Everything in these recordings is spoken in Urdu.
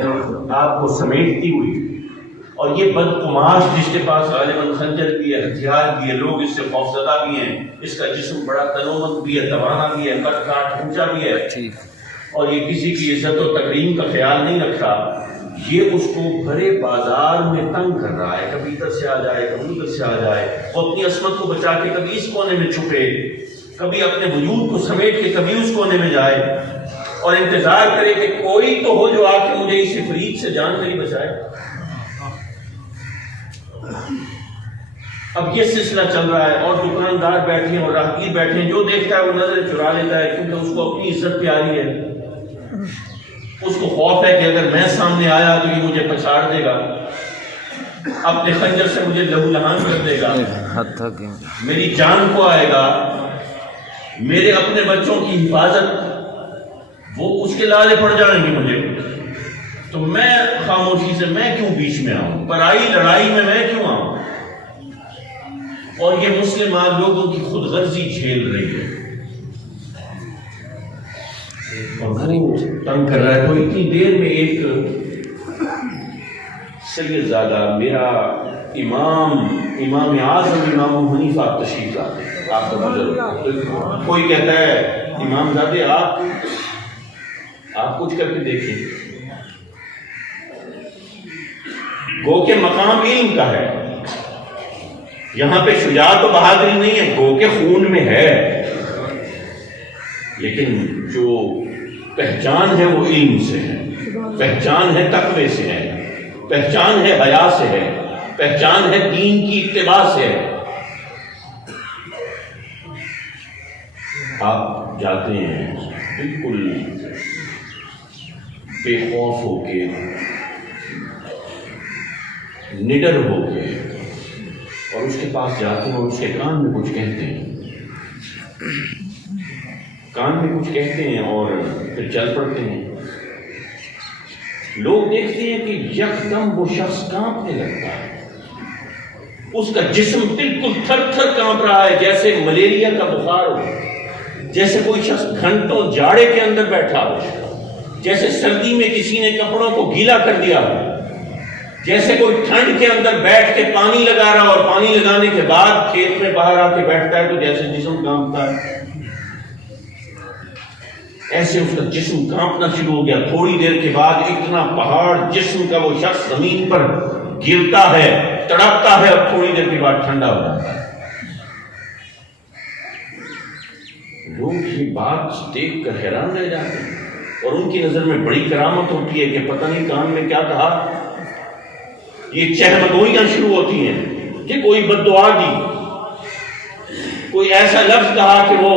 آپ کو سمیٹتی ہوئی، اور یہ بدقماش جس کے پاس غالباً خنجر بھی ہے، ہتھیار بھی ہے، لوگ اس سے خوفزدہ بھی ہیں، اس کا جسم بڑا تنومند بھی ہے، توانا بھی ہے، قد کاٹ اونچا بھی ہے، اور یہ کسی کی عزت و تکریم کا خیال نہیں رکھتا، یہ اس کو بھرے بازار میں تنگ کر رہا ہے، کبھی ادھر سے آ جائے کبھی ادھر سے آ جائے، وہ اپنی عصمت کو بچا کے کبھی اس کونے میں چھپے، کبھی اپنے وجود کو سمیٹ کے کبھی اس کونے میں جائے، اور انتظار کرے کہ کوئی تو ہو جو آ کے مجھے اس عفریت سے جان سے ہی بچائے۔ اب یہ سلسلہ چل رہا ہے، اور دکاندار بیٹھے ہیں اور راہگیر بیٹھے ہیں، جو دیکھتا ہے وہ نظر چرا لیتا ہے، کیونکہ اس کو اپنی عزت پیاری ہے، اس کو خوف ہے کہ اگر میں سامنے آیا تو یہ مجھے پچھاڑ دے گا، اپنے خنجر سے مجھے لہو لہان کر دے گا، میری جان کو آئے گا، میرے اپنے بچوں کی حفاظت وہ اس کے لالے پڑ جائیں گے مجھے، تو میں خاموشی سے میں کیوں بیچ میں آؤں، پرائی لڑائی میں کیوں آؤں؟ اور یہ مسلمان لوگوں کی خود غرضی جھیل رہی ہے، اور تنگ کر رہا ہے۔ تو اتنی دیر میں ایک سید زادہ، میرا امام اعظم امام ابو حنیفہ تشریف لاتے ہیں، آپ کا بزرگ، کوئی کہتا ہے امام زادے آپ کچھ کر کے دیکھیں، گو کے مقام علم کا ہے، یہاں پہ شجاعت و بہادری نہیں ہے، گو کے خون میں ہے، لیکن جو پہچان ہے وہ علم سے ہے، پہچان ہے تقوی سے ہے، پہچان ہے حیا سے ہے، پہچان ہے دین کی اتباع سے ہے۔ آپ جاتے ہیں بالکل بے خوف ہو کے، نڈر ہو کے، اور اس کے پاس جاتے ہیں اور اس کے کان میں کچھ کہتے ہیں، اور پھر چل پڑتے ہیں۔ لوگ دیکھتے ہیں کہ یکدم وہ شخص کانپنے لگتا ہے، اس کا جسم بالکل تھر تھر کانپ رہا ہے، جیسے ملیریا کا بخار ہو، جیسے کوئی شخص گھنٹوں جاڑے کے اندر بیٹھا ہو، جیسے سردی میں کسی نے کپڑوں کو گیلا کر دیا ہو، جیسے کوئی ٹھنڈ کے اندر بیٹھ کے پانی لگا رہا اور پانی لگانے کے بعد کھیت میں باہر آ کے بیٹھتا ہے تو جیسے جسم کانپتا ہے، ایسے اس کا جسم کانپنا شروع ہو گیا۔ تھوڑی دیر کے بعد اتنا پہاڑ جسم کا وہ شخص زمین پر گرتا ہے، تڑپتا ہے، اور تھوڑی دیر کے بعد ٹھنڈا ہو جاتا ہے۔ لوگ یہ بات دیکھ کر حیران رہ جاتے ہیں، اور ان کی نظر میں بڑی کرامت ہوتی ہے کہ پتہ نہیں کان میں کیا کہا، یہ چہمگوئیاں شروع ہوتی ہیں کہ کوئی بد دعا دی، کوئی ایسا لفظ کہا کہ وہ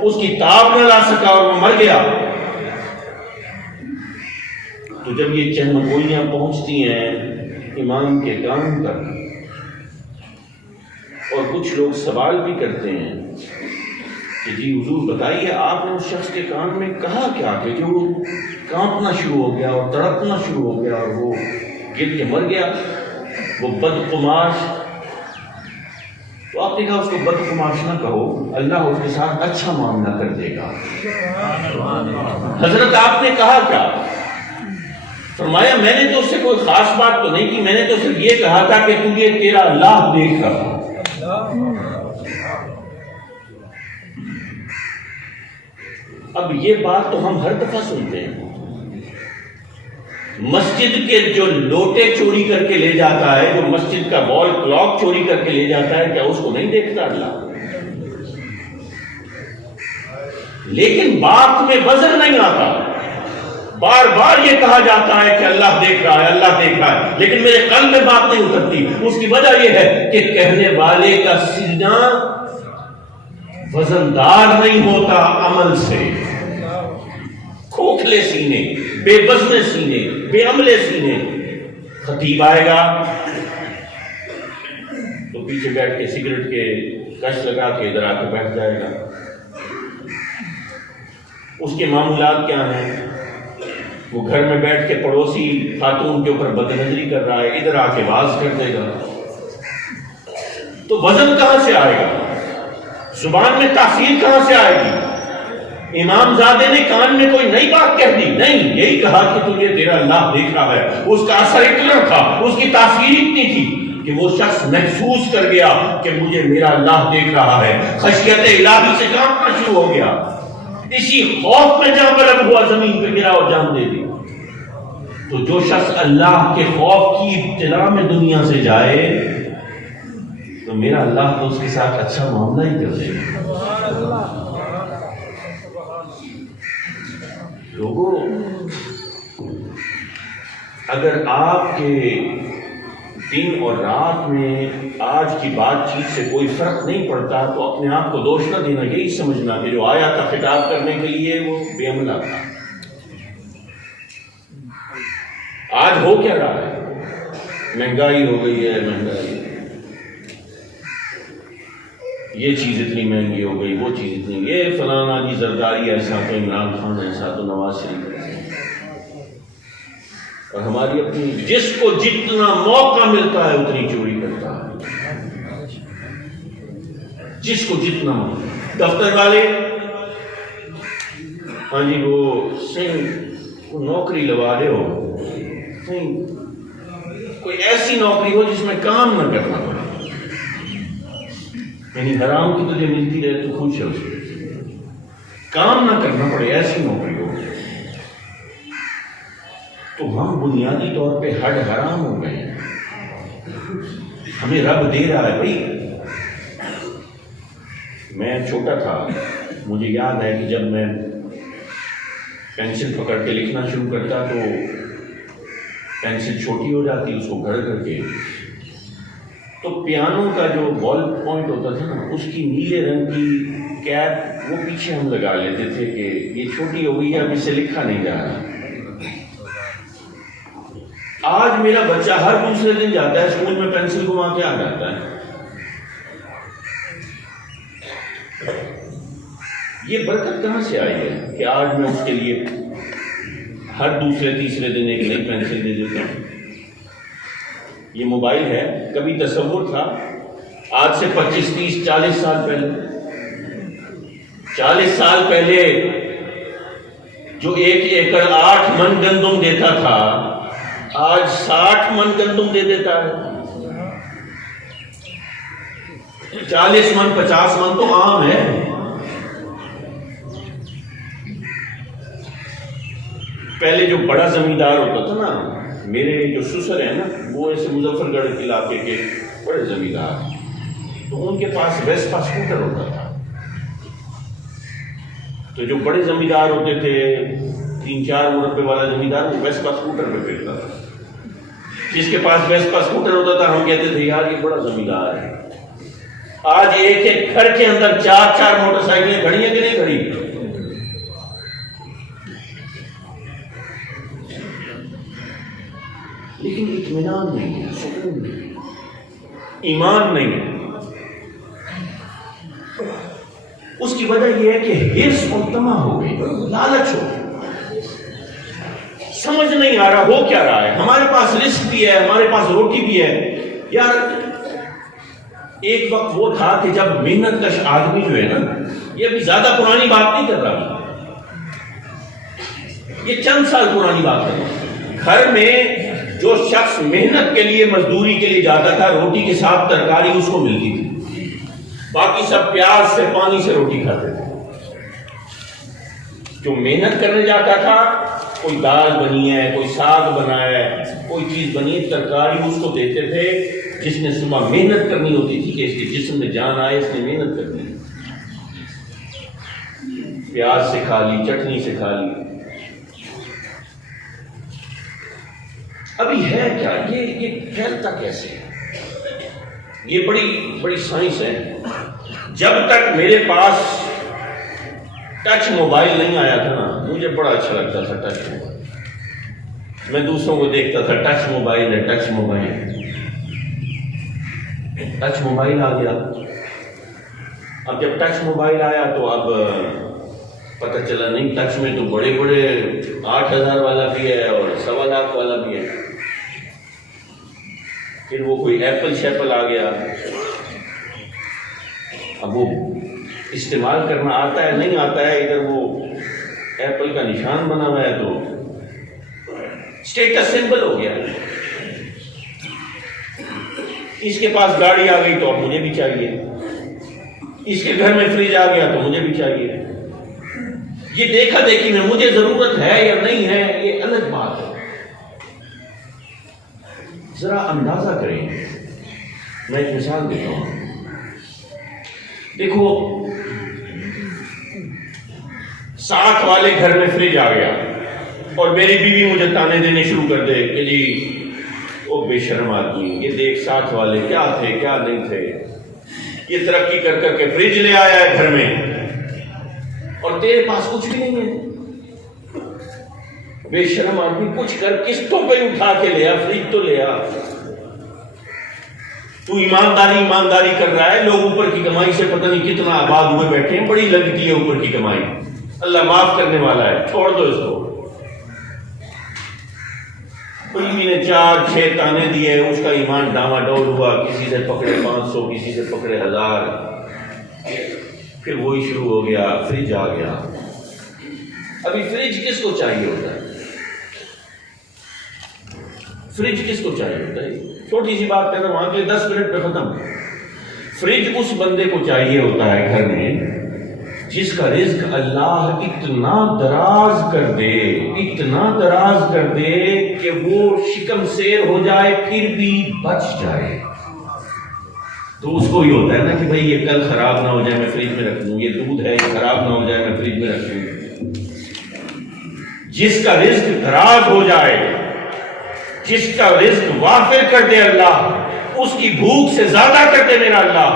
اس کی تاب نہ لا سکا اور وہ مر گیا۔ تو جب یہ چہمگوئیاں پہنچتی ہیں امام کے کان تک، اور کچھ لوگ سوال بھی کرتے ہیں کہ جی حضور بتائیے آپ نے اس شخص کے کان میں کہا کیا کہ جو کانپنا شروع ہو گیا اور تڑپنا شروع ہو گیا اور وہ گر کے مر گیا، وہ بدقماش؟ تو آپ نے کہا اس کو بدقماش نہ کہو، اللہ اس کے ساتھ اچھا معاملہ کر دے گا۔ حضرت آپ نے کہا کیا؟ فرمایا میں نے تو اس سے کوئی خاص بات تو نہیں کی، میں نے تو صرف یہ کہا تھا کہ تجھے تیرا اللہ دیکھ رہا۔ اب یہ بات تو ہم ہر دفعہ سنتے ہیں، مسجد کے جو لوٹے چوری کر کے لے جاتا ہے، جو مسجد کا وال کلاک چوری کر کے لے جاتا ہے، کیا اس کو نہیں دیکھتا اللہ؟ لیکن بات میں وزن نہیں آتا، بار بار یہ کہا جاتا ہے کہ اللہ دیکھ رہا ہے، اللہ دیکھ رہا ہے، لیکن میرے قلب میں بات نہیں اترتی۔ اس کی وجہ یہ ہے کہ کہنے والے کا سینہ وزندار نہیں ہوتا عمل سے، کھوکھلے سینے، بے وزن سینے، بے عملے سینے۔ خطیب آئے گا تو پیچھے بیٹھ کے سگریٹ کے کش لگا کے ادھر آ کے بیٹھ جائے گا، اس کے معمولات کیا ہیں؟ وہ گھر میں بیٹھ کے پڑوسی خاتون کے اوپر بدنظری کر رہا ہے، ادھر آ کے واز کر دے گا۔ تو وزن کہاں سے آئے گا؟ زبان میں تاثیر کہاں سے آئے گی؟ امام زادے نے کان میں کوئی نئی بات کہہ دی نہیں، یہی کہا کہ تجھے تیرا اللہ دیکھ رہا ہے. اس کا اثر اتنا تھا، اس کی تاثیر اتنی تھی کہ وہ شخص محسوس کر گیا کہ مجھے میرا اللہ دیکھ رہا ہے. خشیت الہی سے کانپنا شروع ہو گیا. اسی خوف میں جہاں بلند ہوا زمین پہ گرا اور جان دے دی. تو جو شخص اللہ کے خوف کی ابتلا میں دنیا سے جائے تو میرا اللہ تو اس کے ساتھ اچھا معاملہ ہی کر دے گا. لوگوں، اگر آپ کے دن اور رات میں آج کی بات چیت سے کوئی فرق نہیں پڑتا تو اپنے آپ کو دوش نہ دینا، یہی سمجھنا کہ جو آیا تھا خطاب کرنے کے لیے وہ بے عملہ تھا. آج ہو کیا رہا ہے؟ مہنگائی ہو گئی ہے، مہنگائی، یہ چیز اتنی مہنگی ہو گئی، وہ چیز اتنی، یہ فلانا جی زرداری ایسا تو عمران خان ایسا تو نواز شریف ایسا. اور ہماری اپنی، جس کو جتنا موقع ملتا ہے اتنی چوری کرتا ہے، جس کو جتنا موقع. دفتر والے، ہاں جی وہ نوکری لوا رہے ہو، کوئی ایسی نوکری ہو جس میں کام نہ کرنا پڑے، یعنی حرام کی تجھے ملتی رہے تو خوش ہے، اس پہ کام نہ کرنا پڑے، ایسی نوکری ہو. تو ہم بنیادی طور پہ ہڈ حرام ہو گئے ہیں. ہمیں رب دے رہا ہے. بھائی میں چھوٹا تھا، مجھے یاد ہے کہ جب میں پینسل پکڑ کے لکھنا شروع کرتا تو پینسل چھوٹی ہو جاتی، اس کو گھڑ کر کے تو پیانو کا جو بال پوائنٹ ہوتا تھا نا، اس کی نیلے رنگ کی کیپ وہ پیچھے ہم لگا لیتے تھے کہ یہ چھوٹی ہو گئی ہے، اب اس سے لکھا نہیں جا رہا. آج میرا بچہ ہر دوسرے دن جاتا ہے اسکول میں، پینسل گھما کے آ جاتا ہے. یہ برکت کہاں سے آئی ہے کہ آج میں اس کے لیے ہر دوسرے تیسرے دن ایک نئی پینسل دے دیتا ہوں. یہ موبائل ہے، کبھی تصور تھا آج سے 25 30 40 سال پہلے، 40 سال پہلے جو 1 ایکڑ 8 من گندم دیتا تھا آج 60 من گندم دے دیتا ہے. 40 من 50 من تو عام ہے. پہلے جو بڑا زمیندار ہوتا تھا نا، میرے جو سسر ہیں نا وہ ایسے مظفر گڑھ علاقے کے بڑے زمیندار، تو ان کے پاس ویسپا اسکوٹر ہوتا تھا. تو جو بڑے زمیندار ہوتے تھے 3-4 مربے والا زمیندار، وہ ویسپا اسکوٹر پہ پھرتا تھا. جس کے پاس ویسپا اسکوٹر ہوتا تھا ہم کہتے تھے یار یہ بڑا زمیندار ہے. آج ایک ایک گھر کے اندر 4 موٹر سائیکلیں کھڑی ہیں کہ نہیں کھڑی؟ لیکن اطمینان نہیں ہے، سکون نہیں ہے، ایمان نہیں ہے. اس کی وجہ یہ ہے کہ حرص اور طمع ہو گئی، لالچ ہو گئی. سمجھ نہیں آ رہا ہو کیا رہا ہے. ہمارے پاس رزق بھی ہے، ہمارے پاس روٹی بھی ہے. یار ایک وقت وہ تھا کہ جب محنت کش آدمی جو ہے نا، یہ ابھی زیادہ پرانی بات نہیں کر رہا، یہ چند سال پرانی بات ہے. گھر میں جو شخص محنت کے لیے مزدوری کے لیے جاتا تھا، روٹی کے ساتھ ترکاری اس کو ملتی تھی، باقی سب پیاز سے پانی سے روٹی کھاتے تھے. جو محنت کرنے جاتا تھا، کوئی دال بنی ہے، کوئی ساگ بنا ہے، کوئی چیز بنی ہے، ترکاری اس کو دیتے تھے. جس نے صبح محنت کرنی ہوتی تھی کہ اس کے جسم میں جان آئے، اس نے محنت کرنی ہے، پیاز سے کھا لی، چٹنی سے کھا لی. ابھی ہے کیا یہ پھیلتا کیسے ہے؟ یہ بڑی سائنس ہے. جب تک میرے پاس ٹچ موبائل نہیں آیا تھا نا، مجھے بڑا اچھا لگتا تھا ٹچ موبائل. میں دوسروں کو دیکھتا تھا ٹچ موبائل ہے، ٹچ موبائل ہے. ٹچ موبائل آ گیا. اب جب ٹچ موبائل آیا تو اب پتہ چلا نہیں، ٹچ میں تو بڑے 8,000 والا بھی ہے اور 1.25 لاکھ والا بھی ہے. پھر وہ کوئی ایپل شیپل آ گیا. اب وہ استعمال کرنا آتا ہے نہیں آتا ہے، ادھر وہ ایپل کا نشان بنا ہوا ہے تو اسٹیٹس سمبل ہو گیا. اس کے پاس گاڑی آ گئی تو اب مجھے بھی چاہیے، اس کے گھر میں فریج آ گیا تو مجھے بھی چاہیے. یہ دیکھا دیکھی میں مجھے ضرورت ہے یا نہیں ہے یہ الگ بات ہے. ذرا اندازہ کریں، میں ایک مثال دیتا ہوں. دیکھو 60 والے گھر میں فریج آ گیا اور میری بیوی مجھے تانے دینے شروع کر دے کہ جی وہ بے شرم آدمی، یہ دیکھ 60 والے کیا تھے کیا نہیں تھے، یہ ترقی کر کر کے فریج لے آیا ہے گھر میں اور تیرے پاس کچھ بھی نہیں ہے. بے شرم آدمی کچھ کر قسطوں پہ اٹھا کے لیا، فریج تو لیا. تو ایمانداری کر رہا ہے، لوگ اوپر کی کمائی سے پتہ نہیں کتنا آباد ہوئے بیٹھے ہیں، بڑی لگتی ہے اوپر کی کمائی، اللہ معاف کرنے والا ہے، چھوڑ دو اس کو. بیوی نے 4-6 تانے دیے، اس کا ایمان ڈاواڈول ہوا، کسی سے پکڑے 500، کسی سے پکڑے 1000. پھر وہی شروع ہو گیا، فریج آ گیا. ابھی فریج کس کو چاہیے ہوتا ہے؟ فریج کس کو چاہیے ہوتا ہے؟ چھوٹی سی بات کر رہا ہوں، وہاں کے 10 منٹ پہ ختم. فریج اس بندے کو چاہیے ہوتا ہے گھر میں جس کا رزق اللہ اتنا دراز کر دے کہ وہ شکم سیر ہو جائے پھر بھی بچ جائے. تو اس کو یہ ہوتا ہے نا کہ بھئی یہ کل خراب نہ ہو جائے میں فریج میں رکھ لوں، یہ دودھ ہے یہ خراب نہ ہو جائے میں فریج میں رکھ لوں. جس کا رزق دراز ہو جائے، جس کا رزق وافر کر دے اللہ، اس کی بھوک سے زیادہ کر دے میرا اللہ،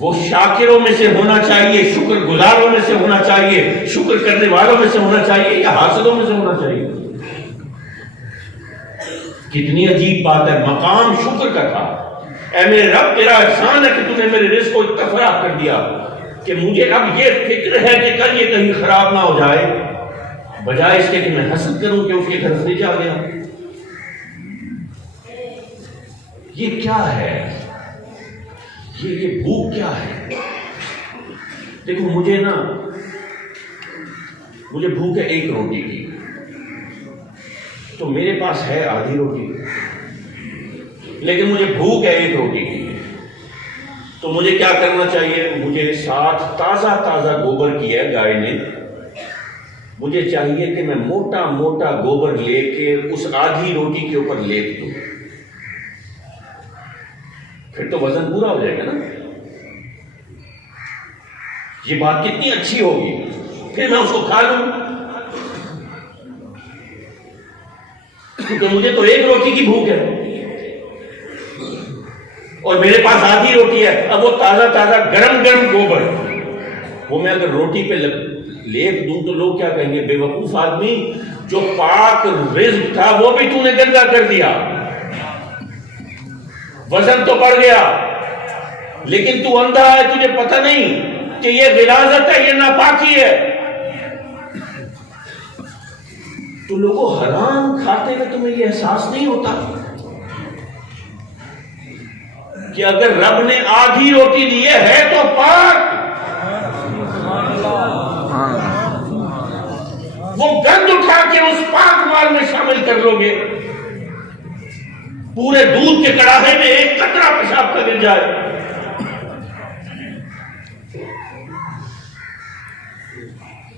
وہ شاکروں میں سے ہونا چاہیے، شکر گزاروں میں سے ہونا چاہیے، شکر کرنے والوں میں سے ہونا چاہیے یا حاسدوں میں سے ہونا چاہیے. کتنی عجیب بات ہے، مقام شکر کا تھا. اے میرے رب تیرا احسان ہے کہ تو نے میرے رزق کو اتنا فراخ کر دیا کہ مجھے اب یہ فکر ہے کہ کل یہ کہیں خراب نہ ہو جائے، بجائے اس کے کہ میں حسد کروں کہ اس کے گھر فریج آ گیا. یہ کیا ہے؟ یہ بھوک کیا ہے؟ دیکھو مجھے بھوک ہے 1 روٹی کی، تو میرے پاس ہے آدھی روٹی، لیکن مجھے بھوک ہے 1 روٹی کی. تو مجھے کیا کرنا چاہیے؟ مجھے ساتھ تازہ گوبر کیا ہے گائے نے، مجھے چاہیے کہ میں موٹا گوبر لے کے اس آدھی روٹی کے اوپر لیپ دوں. پھر تو وزن پورا ہو جائے گا نا. یہ بات کتنی اچھی ہوگی. پھر میں اس کو کھا لوں، کیونکہ مجھے تو 1 روٹی کی بھوک ہے اور میرے پاس آدھی روٹی ہے. اب وہ تازہ گرم گوبر وہ میں اگر روٹی پہ لیپ دوں تو لوگ کیا کہیں گے؟ بے وقوف آدمی، جو پاک رزق تھا وہ بھی تو نے گندا کر دیا، وزن تو بڑھ گیا، لیکن تو اندھا ہے، تجھے پتہ نہیں کہ یہ غلاظت ہے، یہ ناپاکی ہے. تو لوگوں حرام کھاتے ہوئے تمہیں یہ احساس نہیں ہوتا کہ اگر رب نے آدھی روٹی دی ہے تو پاک، وہ گند اٹھا کے اس پاک مال میں شامل کر لو گے. پورے دودھ کے کڑاہے میں 1 قطرہ پیشاب کا گر جائے.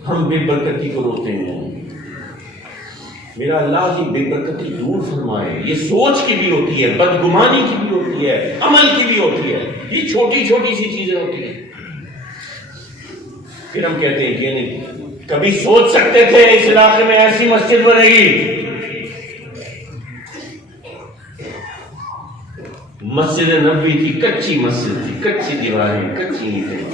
ہم بے برکتی کو روتے ہیں. میرا اللہ کی بے برکتی دور فرمائے. یہ سوچ کی بھی ہوتی ہے، بدگمانی کی بھی ہوتی ہے، عمل کی بھی ہوتی ہے. یہ چھوٹی سی چیزیں ہوتی ہیں. پھر ہم کہتے ہیں کہ نہیں کبھی سوچ سکتے تھے اس علاقے میں ایسی مسجد بنے گی. مسجد نبوی تھی، کچی مسجد تھی، کچی دیواریں، کچی اینٹیں،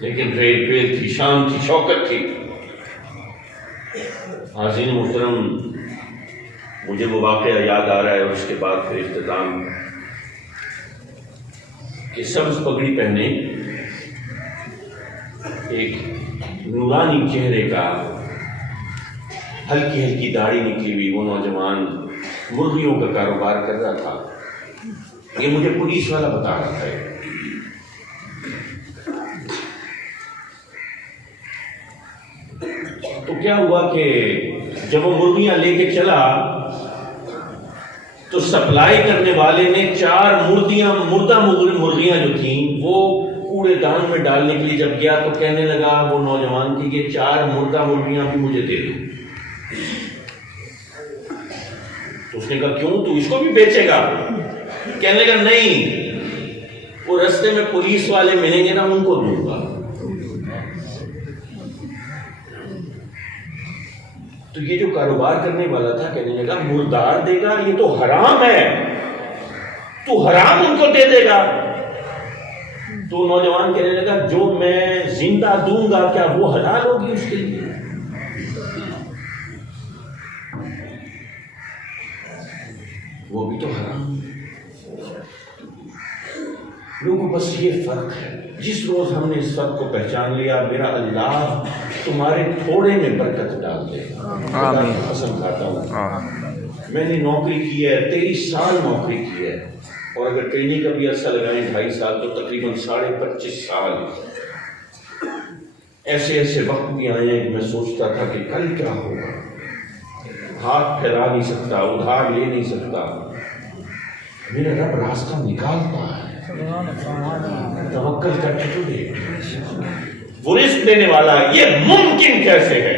لیکن ریل تھی، شان تھی، شوکت تھی. حاضرین محترم، مجھے وہ واقعہ یاد آ رہا ہے اور اس کے بعد پھر اختتام کہ سبز پگڑی پہنے ایک نورانی چہرے کا، ہلکی داڑھی نکلی ہوئی وہ نوجوان مرغیوں کا کاروبار کر رہا تھا. یہ مجھے پولیس والا بتا رہا تھا. کیا ہوا کہ جب وہ مرغیاں لے کے چلا تو سپلائی کرنے والے نے 4 مردہ مرغیاں جو تھیں وہ کوڑے دان میں ڈالنے کے لیے جب گیا تو کہنے لگا وہ نوجوان کہ یہ 4 مردہ مرغیاں بھی مجھے دے دو. تو اس نے کہا کیوں, تو اس کو بھی بیچے گا؟ کہنے لگا نہیں, وہ رستے میں پولیس والے ملیں گے نا ان کو دوں گا. تو یہ جو کاروبار کرنے والا تھا کہنے لگا مردار دے گا, یہ تو حرام ہے, تو حرام ان کو دے دے گا. تو نوجوان کہنے لگا جو میں زندہ دوں گا کیا وہ حلال ہوگی اس کے لیے؟ وہ بھی تو حرام. لوگوں بس یہ فرق ہے. جس روز ہم نے اس فرق کو پہچان لیا میرا اللہ تمہارے تھوڑے میں برکت ڈال دے. قسم کھاتا ہوں, میں نے نوکری کی ہے, 23 سال نوکری کی ہے, اور اگر ٹریننگ کا بھی عرصہ لگائیں 2.5 سال تو تقریباً 25.5 سال. ایسے ایسے وقت بھی آئے ہیں کہ میں سوچتا تھا کہ کل کیا ہوگا, ہاتھ پھیلا نہیں سکتا, ادھار لے نہیں سکتا. میرا رب راستہ نکالتا ہے, توکل کر کے تو دیکھ. وہ رزق دینے والا ہے. یہ ممکن کیسے ہے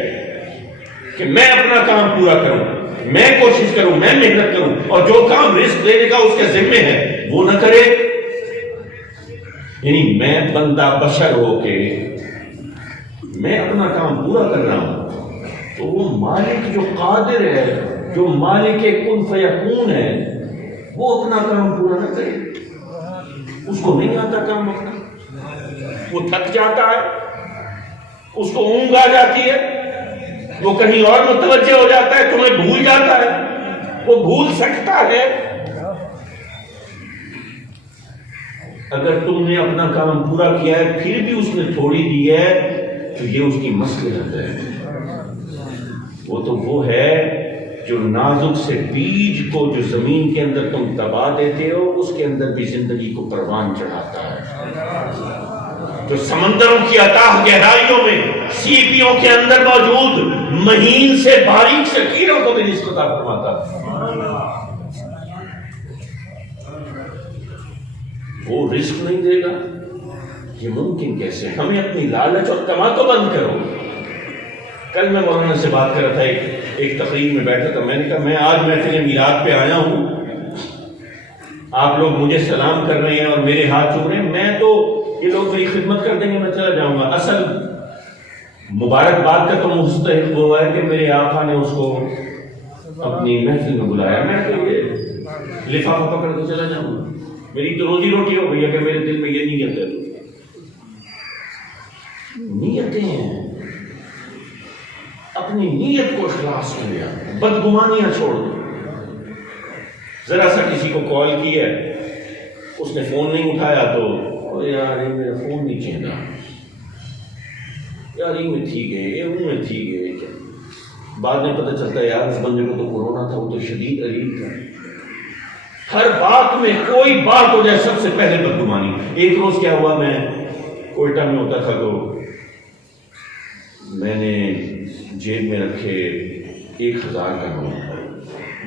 کہ میں اپنا کام پورا کروں, میں کوشش کروں, میں محنت کروں, اور جو کام رزق دینے کا اس کے ذمے ہے وہ نہ کرے؟ یعنی میں بندہ بشر ہو کے میں اپنا کام پورا کر رہا ہوں, تو وہ مالک جو قادر ہے, جو مالک کن فیکون ہے, وہ اپنا کام پورا نہ کرے. اس کو نہیں آتا کام اپنا, وہ تھک جاتا ہے, اس کو اونگ آ جاتی ہے, وہ کہیں اور متوجہ ہو جاتا ہے, تمہیں بھول جاتا ہے. وہ بھول سکتا ہے. اگر تم نے اپنا کام پورا کیا ہے پھر بھی اس نے تھوڑی دی ہے تو یہ اس کی مصلحت ہے. وہ ہے جو نازک سے بیج کو جو زمین کے اندر تم دبا دیتے ہو اس کے اندر بھی زندگی کو پروان چڑھاتا ہے. جو سمندروں کی اتاہ گہرائیوں میں سیپیوں کے اندر موجود مہین سے باریک شکیروں کو بھی رزق عطا فرماتا ہے. وہ رزق نہیں دے گا, یہ ممکن کیسے؟ ہمیں اپنی لالچ اور تما تو بند کرو. کل میں مولانا سے بات کر رہا تھا, ایک تقریب میں بیٹھا تھا. میں نے کہا میں آج محفل میلاد پہ آیا ہوں, آپ لوگ مجھے سلام کر رہے ہیں اور میرے ہاتھ چوم رہے ہیں, میں تو یہ لوگ میری خدمت کر دیں گے, میں چلا جاؤں گا. اصل مبارکباد کا تو مستحق ہوا ہے کہ میرے آقا نے اس کو اپنی محفل میں بلایا. میں تو یہ لفافہ پکڑ کے چلا جاؤں گا. میری تو روزی روٹی ہو گئی ہے کہ میرے دل میں یہ نیت ہے. نیتیں ہیں, اپنی نیت کو اخلاص میں لیا, بدگمانیاں چھوڑ دو. ذرا سا کسی کو کال کی ہے, اس نے فون نہیں اٹھایا تو یار یہ میرا فون نہیں چاہتا, یار یہ میں ٹھیک ہے, یہ میں ٹھیک ہے. بعد میں پتہ چلتا ہے یار اس بندے کو تو کورونا تھا, وہ تو شدید علیل تھا. ہر بات میں کوئی بات ہو جائے سب سے پہلے بدگمانی. ایک روز کیا ہوا, میں کوئٹہ میں ہوتا تھا تو میں نے جیب میں رکھے 1000 کا نوٹ,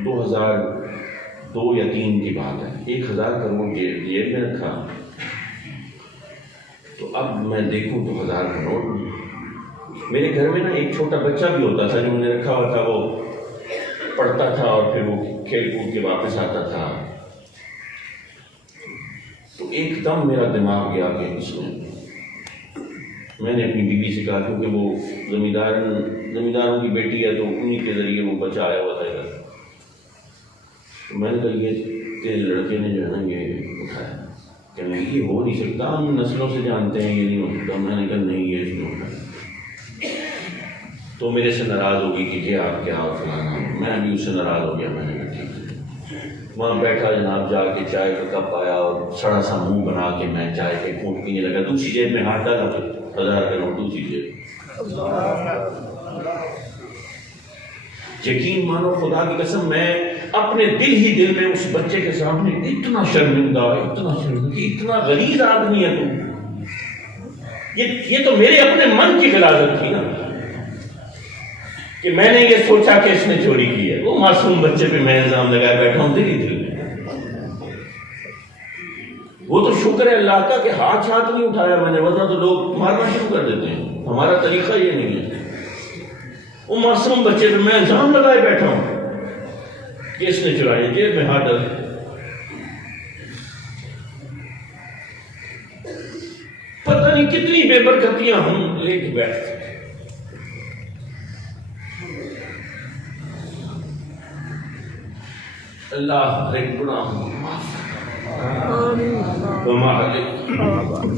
2002 یا 2003 کی بات ہے. 1000 کا نوٹ جیب میں رکھا, تو اب میں دیکھوں تو 1000 کا نوٹ. میرے گھر میں نا ایک چھوٹا بچہ بھی ہوتا تھا جو میں نے رکھا ہوا تھا, وہ پڑھتا تھا اور پھر وہ کھیل کود کے واپس آتا تھا. تو ایک دم میرا دماغ گیا کہ اس میں نے اپنی بیوی سے کہا, کیونکہ وہ زمینداروں کی بیٹی ہے تو انہی کے ذریعے وہ بچہ آیا ہوا تھا ادھر. میں نے کہا یہ تیرے لڑکے نے جو ہے نا یہ اٹھایا. کہ نہیں یہ ہو نہیں سکتا, ہم نسلوں سے جانتے ہیں یہ نہیں ہو سکتا. میں نے کہا نہیں یہ اس نے اٹھایا. تو میرے سے ناراض ہوگی کہ یہ آپ کیا فلانا. میں بھی اس سے ناراض ہو گیا. میں نے کہا ٹھیک ہے. وہاں بیٹھا جناب, جا کے چائے کا کپ آیا اور سڑا سا منہ بنا کے میں چائے کے گھونٹ پینے لگا. دوسری جیب میں ہاتھ ڈالا تو 1000 کا نوٹ دوسری جیب. یقین مانو خدا کی قسم, میں اپنے دل میں اس بچے کے سامنے اتنا شرمندہ کہ اتنا غلیظ آدمی ہے تو. یہ تو میرے اپنے من کی غلاظت تھی نا. کہ میں نے یہ سوچا کہ اس نے چوری کی ہے، وہ معصوم بچے پہ میں الزام لگائے بیٹھا ہوں دل ہی دل میں۔ وہ تو شکر ہے اللہ کا کہ ہاتھ نہیں اٹھایا میں نے، ورنہ تو لوگ مارنا شروع کر دیتے ہیں، ہمارا طریقہ یہ نہیں ہے۔ وہ معصوم بچے پہ میں الزام لگائے بیٹھا ہوں کہ اس نے چرائی، جیب میں ہاتھ ڈال، پتہ نہیں کتنی بے برکتیاں ہم لے کے بیٹھتے ہیں۔ اللہ ہر ایک گناہ کو معاف کرے۔